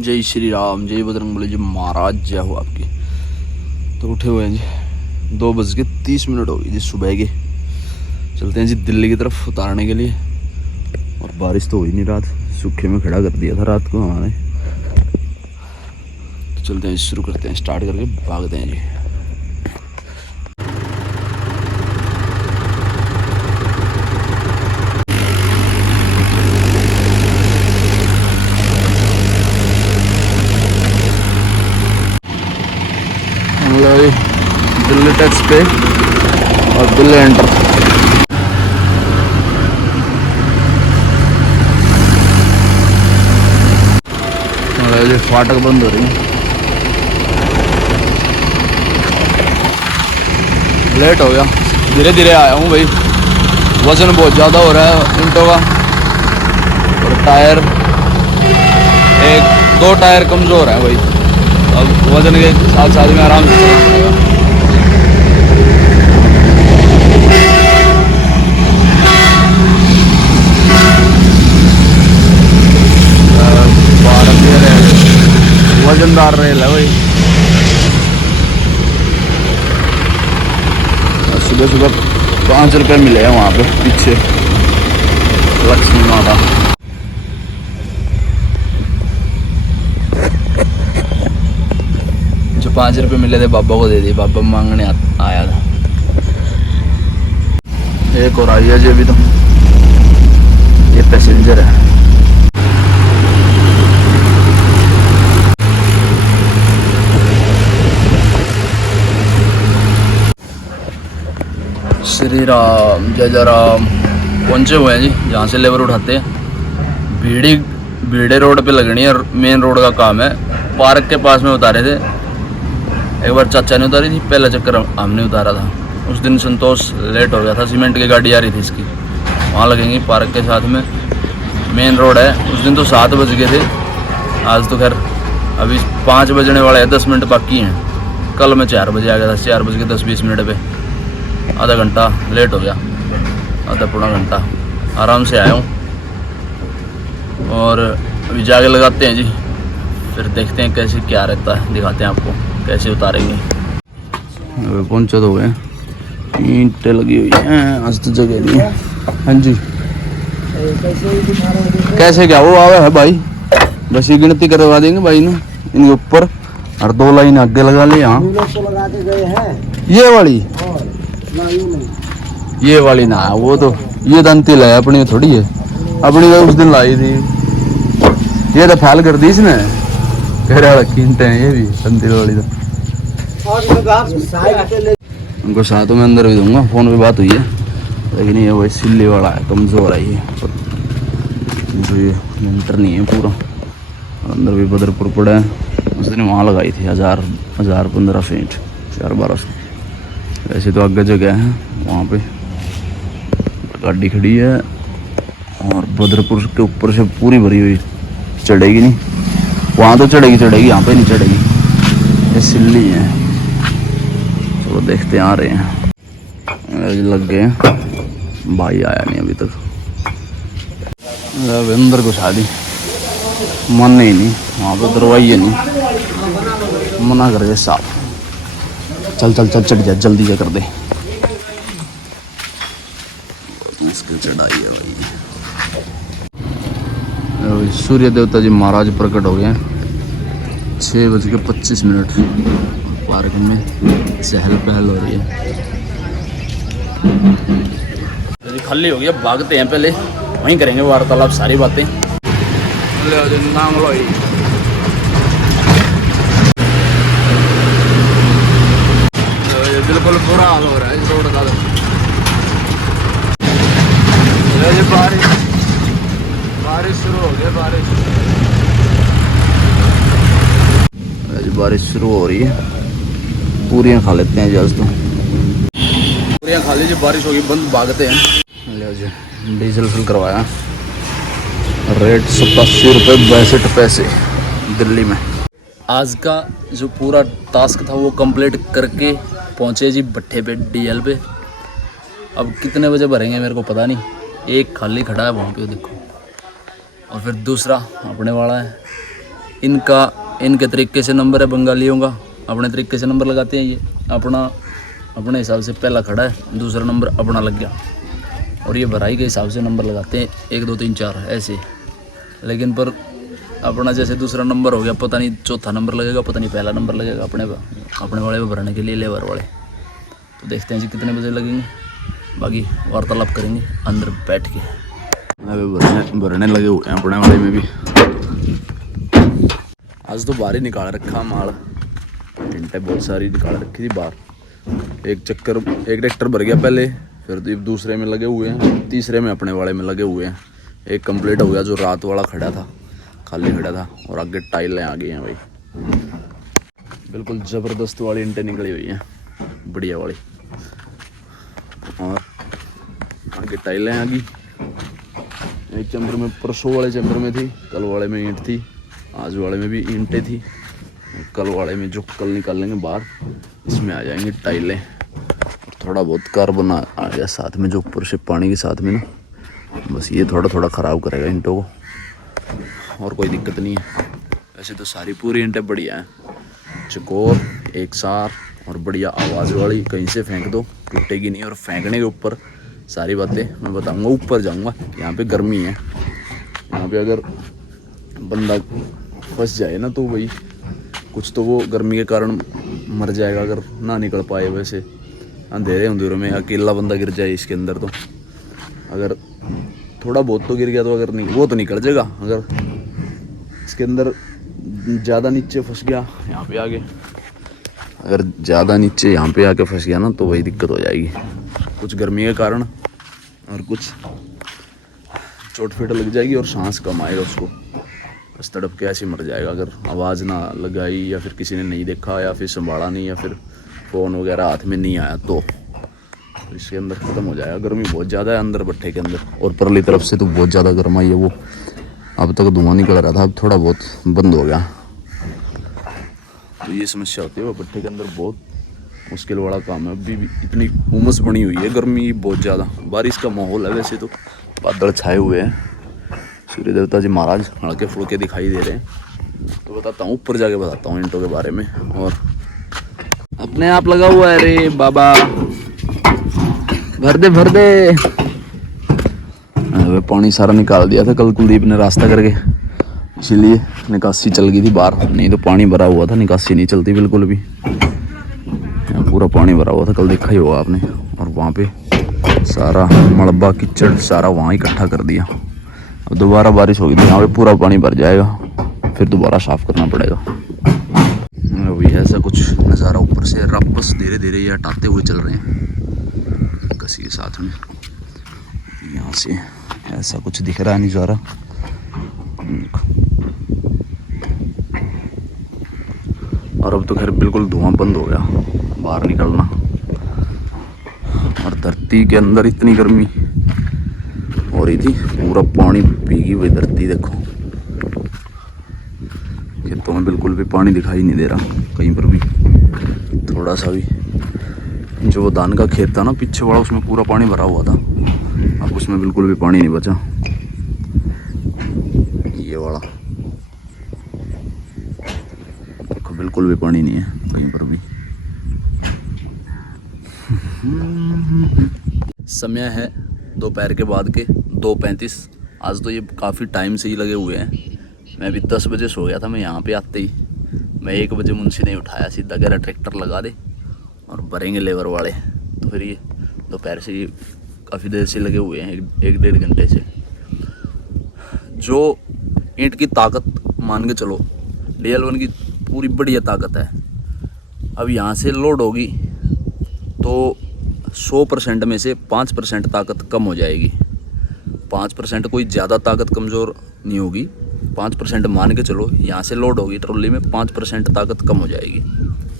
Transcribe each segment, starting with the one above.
जय श्री राम, जय बजरंगबली जी महाराज, जय हो आपकी। तो उठे हुए हैं जी, 2:30 हो गई जी सुबह के। चलते हैं जी दिल्ली की तरफ उतारने के लिए। और बारिश तो हो ही नहीं, रात सूखे में खड़ा कर दिया था रात को हमारे। तो चलते हैं, शुरू करते हैं, स्टार्ट करके भागते हैं जी। दिल्ली टैक्स पे और दिल्ली एंटर। फाटक बंद हो रही है, लेट हो गया। धीरे धीरे आया हूँ भाई, वजन बहुत ज़्यादा हो रहा है ईंटों का। और टायर, 1-2 टायर कमज़ोर है भाई। अब वजन के साथ साथ में आराम से चलना पड़ेगा। वजनदार रेल है भाई। सुबह सुबह 5 रुपये मिले हैं वहाँ पे पीछे लक्ष्मी माता। जो 5 रुपये मिले थे बाबा को दे दिए, बाबा मांगने आया था। एक और आई है जी अभी तो, ये पैसेंजर है। श्री राम, जय जय राम। पहुँचे हुए हैं जी जहाँ से लेबर उठाते हैं। भीड़े रोड पे लगनी है, मेन रोड का काम है। पार्क के पास में उतारे थे, एक बार चाचा ने उतारी थी, पहला चक्कर हमने उतारा था। उस दिन संतोष लेट हो गया था, सीमेंट की गाड़ी आ रही थी इसकी। वहाँ लगेंगी पार्क के साथ में, मेन रोड है। उस दिन तो 7 बज गए थे, आज तो खैर अभी 5 बजने वाले हैं, 10 मिनट बाकी हैं। कल मैं 4 बजे आ गया था, 4:10-20 पे। आधा घंटा लेट हो गया, आधा पौना घंटा आराम से आया हूँ। और अभी जाके लगाते हैं जी, फिर देखते हैं कैसे क्या रहता है, दिखाते हैं आपको कैसे उतारेंगे। पहुँचे तो गए, ईंटें लगी हुई हैं, आज तो जगह नहीं है। हाँ जी, कैसे क्या वो आवे है भाई, बस ये गिनती करवा देंगे भाई ने इनके ऊपर। और 2 लाइन आगे लगा ले। यहाँ ये वाली, ये वाली ना, वो तो ये दंतिल है, अपनी थोड़ी है। अपनी तो उस दिन लाई थी, ये तो फैल कर दी इसने। कह रहा कीमतें हैं ये भी दंतिल वाली तो। उनको साथों में अंदर भी दूंगा, फोन पे बात हुई है, लेकिन ये वही सिल्ली वाला है, कमजोर है ये। जो ये इंटर नहीं है पूरा, अंदर भी बदरपुर पड़ा है। उस दिन वहाँ लगाई थी 1015 फीट, 1200। ऐसे तो आगे जगह है, वहाँ पे गाड़ी खड़ी है। और बदरपुर के ऊपर से पूरी भरी हुई, चढ़ेगी नहीं। वहाँ तो चढ़ेगी, यहाँ पे नहीं चढ़ेगी। ये सिल्ली है। चलो देखते हैं, आ रहे हैं, लग गए हैं। भाई आया नहीं अभी तक। अंदर को शादी मन ही नहीं, वहाँ पे दरवाजे नहीं, मना कर दे साफ। चल चल चल, चढ़ जा, जल्दी जा कर दे। मुश्किल चढ़ाई है भाई। सूर्य देवता जी महाराज प्रकट हो गए। 6:25। पार्क में चहल पहल हो रही है। खाली हो गया, भागते हैं, पहले वहीं करेंगे वार्तालाप, सारी बातें। बिल्कुल बुरा हाल हो रहा है इस रोड का। बारिश शुरू हो गई, बारिश शुरू हो रही है। पूरियाँ खा लेते हैं आज तो। रोटियाँ खा लीजिए, बारिश होगी बंद, भागते हैं। ले जी डीजल फिल करवाया, रेट 87 रुपये 62 पैसे दिल्ली में। आज का जो पूरा टास्क था वो कंप्लीट करके पहुँचे जी भट्ठे पे, डीएल पे। अब कितने बजे भरेंगे मेरे को पता नहीं, एक खाली खड़ा है वहाँ पे देखो, और फिर दूसरा अपने वाला है। इनके तरीके से नंबर है, बंगालियों का अपने तरीके से नंबर लगाते हैं। ये अपने हिसाब से पहला खड़ा है, दूसरा नंबर अपना लग गया, और ये भराई के हिसाब से नंबर लगाते हैं 1 2 3 4 ऐसे। लेकिन पर अपना जैसे दूसरा नंबर हो गया, पता नहीं चौथा नंबर लगेगा, पता नहीं पहला नंबर लगेगा अपने वाले पे भरने के लिए, लेबर वाले। तो देखते हैं जी कितने बजे लगेंगे, बाकी वार्तालाप करेंगे अंदर बैठ के। अभी भरने लगे हुए हैं अपने वाले में भी। आज तो बाहर ही निकाल रखा माल, घंटे बहुत सारी निकाल रखी थी बाहर। एक ट्रैक्टर भर गया पहले, फिर दूसरे में लगे हुए हैं, तीसरे में अपने वाले में लगे हुए हैं। एक कंप्लीट हो गया जो रात वाला खड़ा था, खाली खड़ा था, और आगे टाइलें आ गई हैं भाई, बिल्कुल ज़बरदस्त वाली ईंटें निकली हुई हैं, बढ़िया वाली। और आगे टाइलें आ गई। एक चैम्बर में, परसों वाले चैम्बर में थी, कल वाले में ईंट थी, आज वाले में भी ईंटें थी, कल वाले में जो कल निकालेंगे बाहर, इसमें आ जाएंगी टाइलें। और थोड़ा बहुत कार्बन आ गया साथ में, जो ऊपर से पानी के साथ में ना, बस ये थोड़ा थोड़ा ख़राब करेगा ईंटों को, और कोई दिक्कत नहीं है। वैसे तो सारी पूरी ईंटें बढ़िया हैं, चकोर, एक सार और बढ़िया आवाज़ वाली, कहीं से फेंक दो टूटेगी नहीं। और फेंकने के ऊपर सारी बातें मैं बताऊंगा, ऊपर जाऊंगा। यहाँ पे गर्मी है, यहाँ पे अगर बंदा फंस जाए ना तो भाई कुछ तो वो गर्मी के कारण मर जाएगा, अगर ना निकल पाए। वैसे अंधेरे में अकेला बंदा गिर जाए इसके अंदर, तो अगर थोड़ा बहुत तो गिर गया तो अगर नहीं वो तो निकल जाएगा। अगर इसके अंदर ज़्यादा नीचे फंस गया, यहाँ पे आगे अगर ज़्यादा नीचे यहाँ पे आके फंस गया ना तो वही दिक्कत हो जाएगी, कुछ गर्मी के कारण, और कुछ चोट फिट लग जाएगी और सांस कम आएगा उसको, बस तड़प के ऐसे मर जाएगा। अगर आवाज़ ना लगाई, या फिर किसी ने नहीं देखा, या फिर संभाला नहीं, या फिर फ़ोन वगैरह हाथ में नहीं आया तो इसके अंदर ख़त्म हो जाएगा। गर्मी बहुत ज़्यादा है अंदर भट्ठे के अंदर, और परली तरफ से तो बहुत ज़्यादा गर्म आई है वो। अब तक धुआं निकल रहा था, अब थोड़ा बहुत बंद हो गया। तो ये समस्या होती है वो भट्ठे के अंदर, बहुत मुश्किल वाला काम है। अभी भी इतनी उमस बनी हुई है, गर्मी बहुत ज़्यादा। बारिश का माहौल है वैसे तो, बादल छाए हुए हैं, सूर्य देवता जी महाराज हल्के फुल्के दिखाई दे रहे हैं। तो बताता हूँ, ऊपर जाके बताता हूँ ईंटों के बारे में। और अपने आप लगा हुआ है, अरे बाबा भर दे। पानी सारा निकाल दिया था कल कुलदीप ने रास्ता करके, इसीलिए निकासी चल गई थी बाहर, नहीं तो पानी भरा हुआ था, निकासी नहीं चलती बिल्कुल भी। पूरा पानी भरा हुआ था, कल देखा ही होगा आपने। और वहाँ पे सारा मलबा कीचड़ सारा वहाँ इकट्ठा कर दिया। अब दोबारा बारिश होगी तो यहाँ पे पूरा पानी भर जाएगा, फिर दोबारा साफ़ करना पड़ेगा। अभी ऐसा कुछ नज़ारा ऊपर से वापस धीरे धीरे ये हटाते हुए चल रहे हैं कसी के साथ में। यहाँ से ऐसा कुछ दिख रहा है नज़ारा। और अब तो खैर बिल्कुल धुआं बंद हो गया, बाहर निकलना। और धरती के अंदर इतनी गर्मी हो रही थी, पूरा पानी भीगी हुई धरती देखो। खेतों में बिल्कुल भी पानी दिखाई नहीं दे रहा कहीं पर भी, थोड़ा सा भी। जो वो धान का खेत था ना पीछे वाला, उसमें पूरा पानी भरा हुआ था, अब उसमें बिल्कुल भी पानी नहीं बचा। ये वाला देखो, बिल्कुल भी पानी नहीं है कहीं पर भी। समय है दोपहर के बाद के 2:35। आज तो ये काफ़ी टाइम से ही लगे हुए हैं। मैं अभी 10 बजे सो गया था, मैं यहाँ पे आते ही मैं 1 बजे मुंशी ने उठाया, सीधा कह रहा ट्रैक्टर लगा दे और भरेंगे लेबर वाले। तो फिर ये दोपहर से ये काफ़ी देर से लगे हुए हैं, 1-1.5 घंटे से। जो ईंट की ताकत मान के चलो, DL1 की पूरी बढ़िया ताकत है। अब यहाँ से लोड होगी तो 100% में से 5% ताकत कम हो जाएगी। 5% कोई ज़्यादा ताकत कमज़ोर नहीं होगी, 5% मान के चलो। यहाँ से लोड होगी ट्रॉली में, 5% ताकत कम हो जाएगी।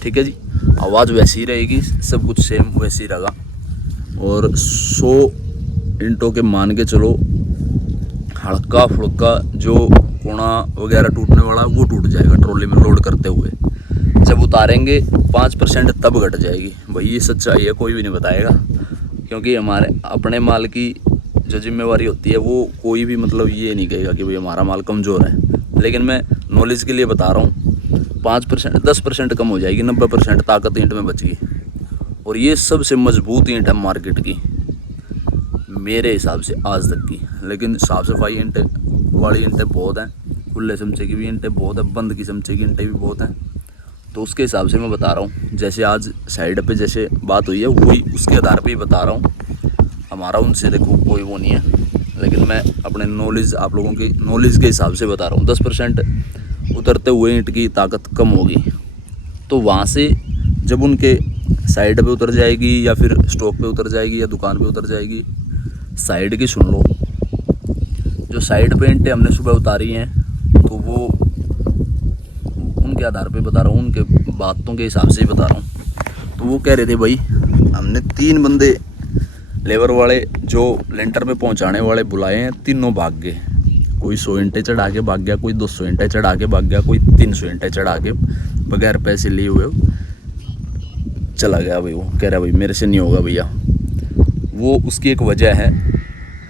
ठीक है जी, आवाज़ वैसी ही रहेगी, सब कुछ सेम वैसे ही रहेगा। और 100 ईंटों के मान के चलो, हल्का फुल्का जो कोना वगैरह टूटने वाला वो टूट जाएगा ट्रॉली में लोड करते हुए। जब उतारेंगे 5% तब घट जाएगी। भाई ये सच्चाई है, कोई भी नहीं बताएगा, क्योंकि हमारे अपने माल की जो जिम्मेवारी होती है वो कोई भी मतलब ये नहीं कहेगा कि भाई हमारा माल कमज़ोर है। लेकिन मैं नॉलेज के लिए बता रहा हूँ, 5% 10% कम हो जाएगी, 90% ताकत ईंट में बच गई। और ये सबसे मजबूत ईंट है मार्केट की मेरे हिसाब से आज तक की। लेकिन साफ़ सफाई ईंट वाली ईंटें बहुत हैं, खुले चमचे की भी ईंटें बहुत है, बंद की चमचे की ईंटें भी बहुत हैं। तो उसके हिसाब से मैं बता रहा हूँ, जैसे आज साइड पे जैसे बात हुई है वही उसके आधार पे ही बता रहा हूँ। हमारा उनसे देखो कोई वो नहीं है, लेकिन मैं अपने नॉलेज आप लोगों की नॉलेज के हिसाब से बता रहा हूँ। 10% उतरते हुए ईंट की ताकत कम होगी, तो वहाँ से जब उनके साइड पे उतर जाएगी या फिर स्टॉक पे उतर जाएगी या दुकान पे उतर जाएगी। साइड की सुन लो, जो साइड पे ईंटें हमने सुबह उतारी हैं तो वो उनके आधार पे बता रहा हूँ, उनके बातों के हिसाब से ही बता रहा हूँ। तो वो कह रहे थे भाई हमने 3 बंदे लेबर वाले जो लेंटर पे पहुँचाने वाले बुलाए हैं, तीनों भाग गए। कोई 100 ईंटें चढ़ा के भाग गया, कोई 200 ईंटें चढ़ा के भाग गया, कोई 300 ईंटें चढ़ा के बगैर पैसे लिए हुए चला गया। भाई वो कह रहा भाई मेरे से नहीं होगा भैया। वो उसकी एक वजह है,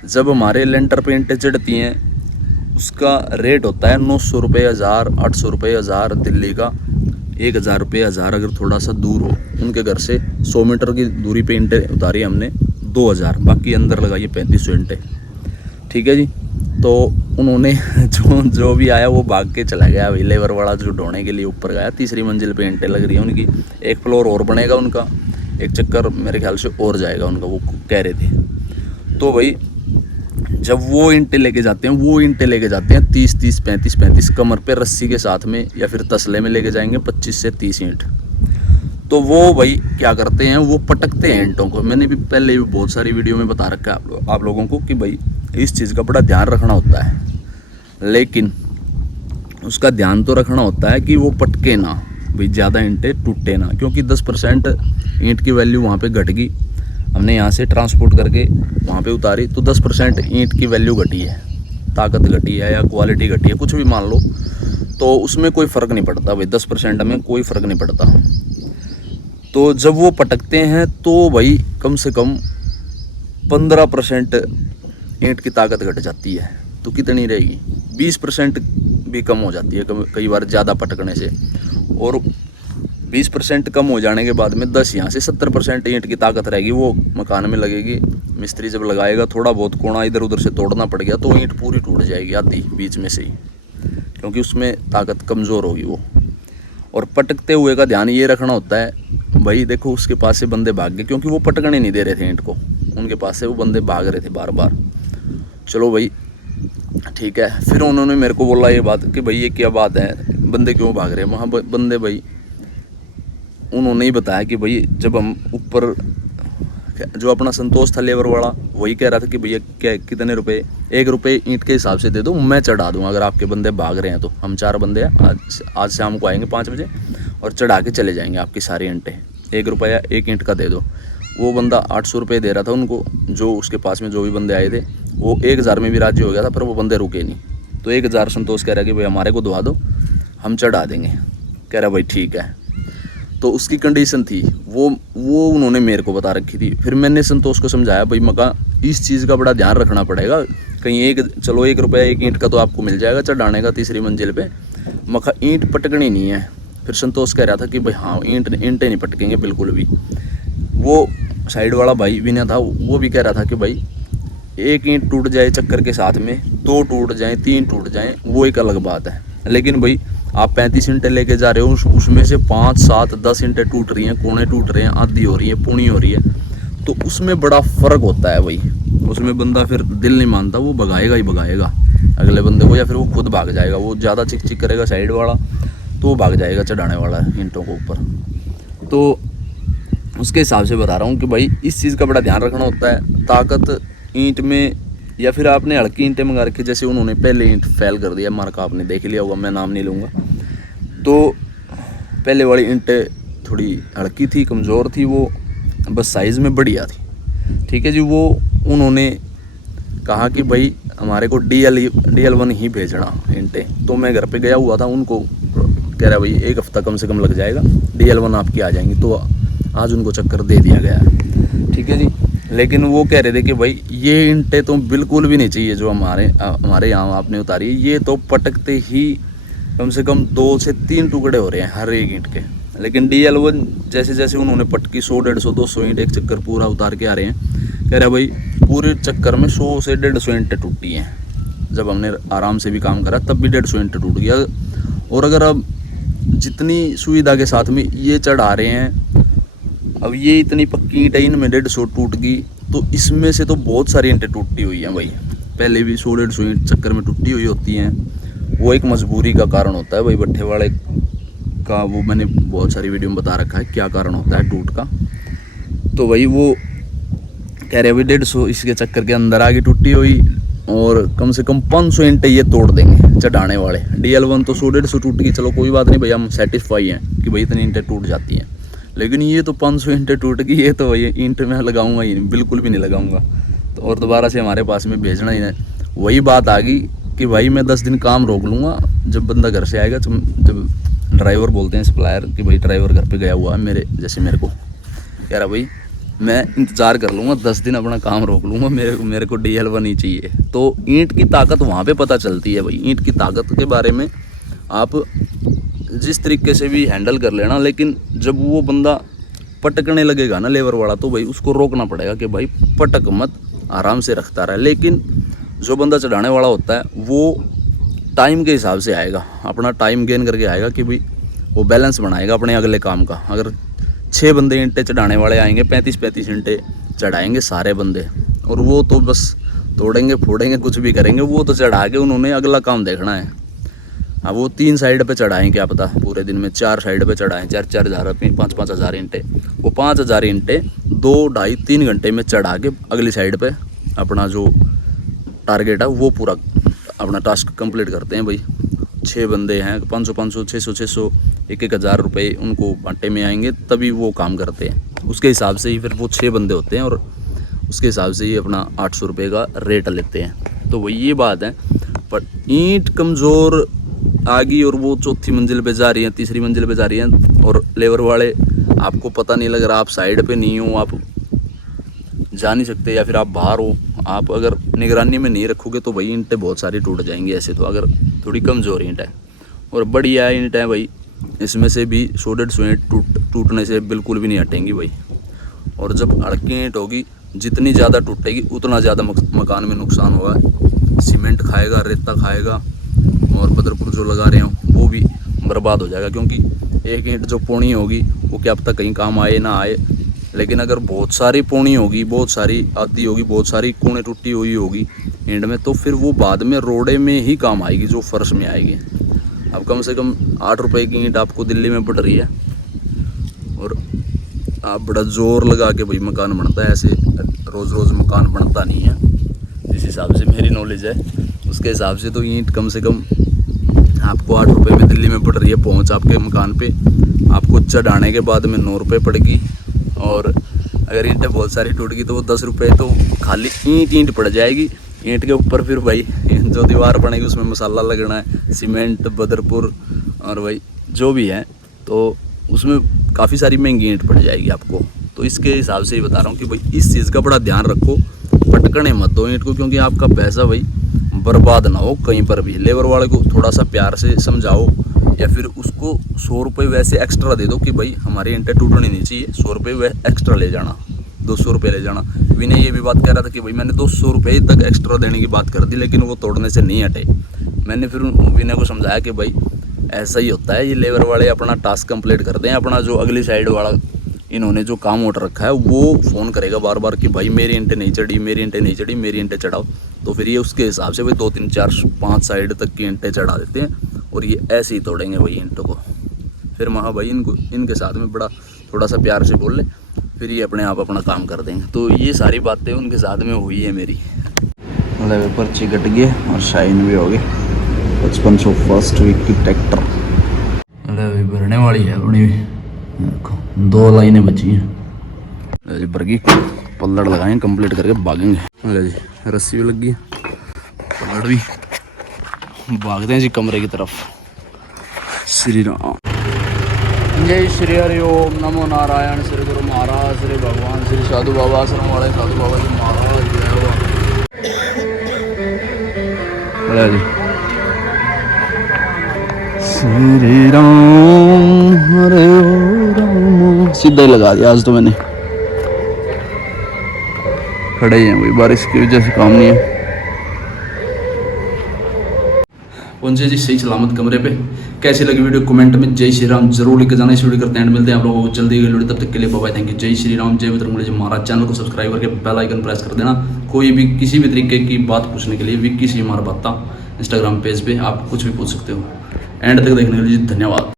जब हमारे लेंटर पे ईंटें चढ़ती हैं उसका रेट होता है 900 रुपये 1000, 800 रुपये 1000, दिल्ली का 1000 रुपये 1000। अगर थोड़ा सा दूर हो उनके घर से 100 मीटर की दूरी पे ईंटें उतारी हमने 2000, बाकी अंदर लगाइए 3500 ईंटें। ठीक है जी। तो उन्होंने जो भी आया वो भाग के चला गया। भाई लेबर वाला जो ढोने के लिए ऊपर गया, 3री मंजिल पे ईंटें लग रही हैं उनकी, 1 फ्लोर और बनेगा उनका, 1 चक्कर मेरे ख्याल से और जाएगा उनका, वो कह रहे थे। तो भाई जब वो ईंटें लेके जाते हैं, वो ईंटें लेके जाते हैं 30-30, 35-35 कमर पे रस्सी के साथ में, या फिर तसले में लेके जाएंगे 25 से 30 ईंट। तो वो भाई क्या करते हैं, वो पटकते हैं ईंटों को। मैंने भी पहले भी बहुत सारी वीडियो में बता रखा है आप लोगों को कि भाई इस चीज़ का बड़ा ध्यान रखना होता है। लेकिन उसका ध्यान तो रखना होता है कि वो पटके ना, भाई ज़्यादा ईंटें टूटे ना, क्योंकि 10% ईंट की वैल्यू वहाँ पे घट गई। हमने यहाँ से ट्रांसपोर्ट करके वहाँ पे उतारी तो 10% ईंट की वैल्यू घटी है, ताकत घटी है या क्वालिटी घटी है, कुछ भी मान लो, तो उसमें कोई फ़र्क नहीं पड़ता भाई। 10% में कोई फ़र्क नहीं पड़ता। तो जब वो पटकते हैं तो भाई कम से कम 15% ईंट की ताकत घट जाती है। तो कितनी रहेगी, 20% भी कम हो जाती है कई बार ज़्यादा पटकने से। और 20% कम हो जाने के बाद में 10 यहाँ से 70% ईंट की ताकत रहेगी, वो मकान में लगेगी। मिस्त्री जब लगाएगा, थोड़ा बहुत कोना इधर उधर से तोड़ना पड़ गया तो ईंट पूरी टूट जाएगी आधी बीच में से ही, क्योंकि उसमें ताकत कमज़ोर होगी वो। और पटकते हुए का ध्यान ये रखना होता है भाई। देखो उसके पास से बंदे भाग गए, क्योंकि वो पटकने नहीं दे रहे थे ईंट को, उनके पास से वो बंदे भाग रहे थे बार बार। चलो भाई ठीक है। फिर उन्होंने मेरे को बोला ये बात कि भाई ये क्या बात है, बंदे क्यों भाग रहे हैं वहाँ बंदे। भाई उन्होंने ही बताया कि भाई जब हम ऊपर, जो अपना संतोष था लेबर वाला, वही कह रहा था कि भैया क्या कितने रुपए, 1 रुपये ईंट के हिसाब से दे दो, मैं चढ़ा दूँगा अगर आपके बंदे भाग रहे हैं तो। हम 4 बंदे हैं, आज शाम को आएंगे 5 बजे और चढ़ा के चले जाएंगे आपकी सारी ईंटें। 1 रुपया 1 ईंट का दे दो। वो बंदा 800 रुपये दे रहा था उनको, जो उसके पास में जो भी बंदे आए थे। वो 1000 में भी राजी हो गया था, पर वो बंदे रुके नहीं। तो 1000 संतोष कह रहा कि भाई हमारे को दवा दो, हम चढ़ा देंगे। कह रहा भाई ठीक है। तो उसकी कंडीशन थी वो उन्होंने मेरे को बता रखी थी। फिर मैंने संतोष को समझाया भाई मका इस चीज़ का बड़ा ध्यान रखना पड़ेगा। कहीं चलो 1 रुपया 1 ईंट का तो आपको मिल जाएगा चढ़ाने का 3री मंजिल पे, मका ईंट पटकनी नहीं है। फिर संतोष कह रहा था कि भाई हाँ ईंटें नहीं पटकेंगे बिल्कुल भी। वो साइड वाला भाई भी ना था, वो भी कह रहा था कि भाई 1 ईंट टूट जाए चक्कर के साथ में, 2 टूट जाएँ, 3 टूट जाएँ, वो एक अलग बात है। लेकिन भाई आप 35 ईंटें लेके जा रहे हो, उसमें से 5, 7, 10 ईंटें टूट रही हैं, कोने टूट रहे हैं, आधी हो रही है, पूनी हो रही है, तो उसमें बड़ा फ़र्क होता है भाई। उसमें बंदा फिर दिल नहीं मानता, वो भगाएगा ही भगाएगा अगले बंदे को, या फिर वो खुद भाग जाएगा। वो ज़्यादा चिक चिक करेगा साइड वाला तो वो भाग जाएगा चढ़ाने वाला ईंटों को ऊपर। तो उसके हिसाब से बता रहा हूँ कि भाई इस चीज़ का बड़ा ध्यान रखना होता है। ताकत ईंट में, या फिर आपने हल्की ईंटें मंगा रखी, जैसे उन्होंने पहले ईंट फेल कर दिया मार्का, आपने देख लिया होगा, मैं नाम नहीं लूँगा। तो पहले वाली ईंटें थोड़ी हल्की थी, कमज़ोर थी, वो बस साइज़ में बढ़िया थी। ठीक है जी। वो उन्होंने कहा कि भाई हमारे को DL1 ही भेजना ईंटें। तो मैं घर पे गया हुआ था, उनको कह रहा भाई 1 हफ्ता कम से कम लग जाएगा, DL1 आपकी आ जाएंगी। तो आज उनको चक्कर दे दिया गया है, ठीक है जी। लेकिन वो कह रहे थे कि भाई ये ईंटें तो बिल्कुल भी नहीं चाहिए जो हमारे यहाँ आपने उतारी है, ये तो पटकते ही कम से कम 2 से 3 टुकड़े हो रहे हैं हर एक ईंट के। लेकिन DL1 जैसे जैसे उन्होंने पटकी 100, 150, 200 ईंट एक चक्कर पूरा उतार के आ रहे हैं। कह रहे भाई पूरे चक्कर में 100 से 150 ईंटें टूटी हैं। जब हमने आराम से भी काम करा तब भी 150 ईंटें टूट गया। और अगर अब जितनी सुविधा के साथ में ये चढ़ा रहे हैं, अब ये इतनी पक्की ईंटें इनमें 150 टूट गई, तो इसमें से तो बहुत सारी ईंटें टूटी हुई हैं भाई। पहले भी 100, 150 ईंट चक्कर में टूटी हुई होती हैं। वो एक मजबूरी का कारण होता है भाई, भट्ठे वाले का। वो मैंने बहुत सारी वीडियो में बता रखा है क्या कारण होता है टूट का। तो भाई वो कह रहे भाई 150 इसके चक्कर के अंदर आगे टूटी हुई, और कम से कम 500 ईंटें ये तोड़ देंगे चढ़ाने वाले। DL1 तो 100, 150 टूट गई, चलो कोई बात नहीं भाई, हम सेटिस्फाई हैं कि भाई इतनी ईंटें टूट जाती हैं। लेकिन ये तो 500 ईंटें टूट गई, ये तो भाई ईंट में लगाऊंगा ही नहीं, बिल्कुल भी नहीं लगाऊंगा। तो और दोबारा से हमारे पास में भेजना ही है। वही बात आ गई कि भाई मैं 10 दिन काम रोक लूँगा, जब बंदा घर से आएगा, जब ड्राइवर बोलते हैं सप्लायर कि भाई ड्राइवर घर पे गया हुआ है मेरे जैसे, मेरे को कह रहा भाई मैं इंतज़ार कर लूँगा, 10 दिन अपना काम रोक लूँगा, मेरे को DL1 ही चाहिए। तो ईंट की ताकत वहाँ पे पता चलती है भाई। ईंट की ताकत के बारे में आप जिस तरीके से भी हैंडल कर लेना, लेकिन जब वो बंदा पटकने लगेगा ना लेबर वाला, तो भाई उसको रोकना पड़ेगा कि भाई पटक मत, आराम से रखता रहे। लेकिन जो बंदा चढ़ाने वाला होता है वो टाइम के हिसाब से आएगा, अपना टाइम गेन करके आएगा कि भाई वो बैलेंस बनाएगा अपने अगले काम का। अगर 6 बंदे ईंटें चढ़ाने वाले आएंगे, 35 ईंटें चढ़ाएंगे सारे बंदे, और वो तो बस तोड़ेंगे फोड़ेंगे कुछ भी करेंगे, वो तो चढ़ा के उन्होंने अगला काम देखना है। अब वो 3 साइड पे चढ़ाएं, क्या पता पूरे दिन में 4 साइड पे चढ़ाएं, 4-4 हज़ार 5-5 हज़ार ईंटें। वो 5 हज़ार ईंटें 2, 2.5, 3 घंटे में चढ़ा के अगली साइड पे अपना जो टारगेट है वो पूरा अपना टास्क कंप्लीट करते हैं भाई। 6 बंदे हैं, 500-500, 600-600, 1-1 हज़ार रुपये उनको बांटे में आएंगे, तभी वो काम करते हैं। उसके हिसाब से ही फिर वो 6 बंदे होते हैं, और उसके हिसाब से ही अपना 800 रुपये का रेट लेते हैं। तो वही ये बात है। पर ईंट कमज़ोर आ गई और वो 4थी मंजिल पे जा रही है, 3री मंजिल पे जा रही है, और लेबर वाले आपको पता नहीं लग रहा, आप साइड पे नहीं हो, आप जा नहीं सकते, या फिर आप बाहर हो, आप अगर निगरानी में नहीं रखोगे तो भाई ईंटें बहुत सारी टूट जाएंगी ऐसे। तो अगर थोड़ी कमज़ोर ईंट है और बढ़िया ईंट है भाई, इसमें से भी 100-150 ईंट टूटने से बिल्कुल भी नहीं हटेंगी भाई। और जब हल्की ईंट होगी, जितनी ज़्यादा टूटेगी उतना ज़्यादा मकान में नुकसान होगा। सीमेंट खाएगा, रेता खाएगा, और बदरपुर जो लगा रहे हो वो भी बर्बाद हो जाएगा। क्योंकि एक ईंट जो पौनी होगी वो क्या पता कहीं काम आए ना आए, लेकिन अगर बहुत सारी पौनी होगी, बहुत सारी आती होगी, बहुत सारी कोने टूटी हुई होगी ईंट में, तो फिर वो बाद में रोड़े में ही काम आएगी, जो फर्श में आएगी। अब कम से कम 8 रुपए की ईंट आपको दिल्ली में पड़ रही है, और आप बड़ा जोर लगा के भाई मकान बनता है। ऐसे रोज़ रोज़ मकान बनता नहीं है, जिस हिसाब से मेरी नॉलेज है उसके हिसाब से तो ईंट कम से कम आपको 8 रुपये में दिल्ली में पड़ रही है पहुंच आपके मकान पे। आपको चढ़ाने के बाद में 9 रुपये पड़ेगी, और अगर ईंटें बहुत सारी टूट गई तो वो 10 रुपये तो खाली ईंट पड़ जाएगी। ईंट के ऊपर फिर भाई जो दीवार बनेगी उसमें मसाला लगना है, सीमेंट, बदरपुर और भाई जो भी है, तो उसमें काफ़ी सारी महंगी ईंट पड़ जाएगी आपको। तो इसके हिसाब से ही बता रहा हूँ कि भाई इस चीज़ का बड़ा ध्यान रखो, पटकने मत दो ईंट को, क्योंकि आपका पैसा भाई बर्बाद ना हो कहीं पर भी। लेबर वाले को थोड़ा सा प्यार से समझाओ, या फिर उसको 100 रुपये वैसे एक्स्ट्रा दे दो कि भाई हमारी ईंटें टूटनी नहीं चाहिए, 100 रुपये एक्स्ट्रा ले जाना, 200 रुपये ले जाना। विनय ये भी बात कह रहा था कि भाई मैंने 200 रुपये तक एक्स्ट्रा देने की बात कर दी, लेकिन वो तोड़ने से नहीं हटे। मैंने फिर विनय को समझाया कि भाई ऐसा ही होता है, ये लेबर वाले अपना टास्क कंप्लीट करते हैं, अपना जो अगली साइड वाला इन्होंने जो काम ऑर्डर रखा है वो फ़ोन करेगा बार बार कि भाई मेरी ईंटें नहीं चढ़ी, मेरी ईंटें नहीं चढ़ी, मेरी ईंटें चढ़ाओ। तो फिर ये उसके हिसाब से भाई 2, 3, 4, 5 साइड तक की ईंटें चढ़ा देते हैं, और ये ऐसे ही तोड़ेंगे भाई ईंटों को। फिर वहाँ भाई इनके साथ में बड़ा थोड़ा सा प्यार से बोल ले, फिर ये अपने आप अपना काम कर देंगे। तो ये सारी बातें उनके साथ में हुई है मेरी। मतलब पर्ची कट गई और शाइन भी हो गई। 5500 फर्स्ट वीक की ट्रैक्टर मतलब भरने वाली है अपनी। देखो 2 लाइनें बची हैं भर गई। पल्लड़ लगाएंगे, कंप्लीट करके भागेंगे। अरे जी रस्सी भी लग गई, पल्लड़ भी, भागते हैं जी कमरे की तरफ। श्री राम, जय श्री हरि ओम, नमो नारायण, श्री गुरु महाराज, श्री भगवान, श्री साधु बाबा आश्रम वाले साधु बाबा जी महाराज। अरे जी श्री राम हरे राम, सीधा ही लगा दिया आज तो मैंने। खड़े ही हैं, कोई बारिश की वजह से काम नहीं है। पहुंचे जी सही सलामत कमरे पे। कैसी लगी वीडियो कमेंट में जय श्री राम जरूर लिख के जाना। इस वीडियो करते हैं, मिलते हैं आप लोगों को जल्दी वीडियो, तब तक के लिए बाय, थैंक यू। जय श्री राम, जय बजरंगबली जी महाराज। चैनल को सब्सक्राइब करके बेल आइकन प्रेस कर देना। कोई भी किसी भी तरीके की बात पूछने के लिए विक्की सी हमारा बात इंस्टाग्राम पेज पे आप कुछ भी पूछ सकते हो। एंड तक देखने के लिए धन्यवाद।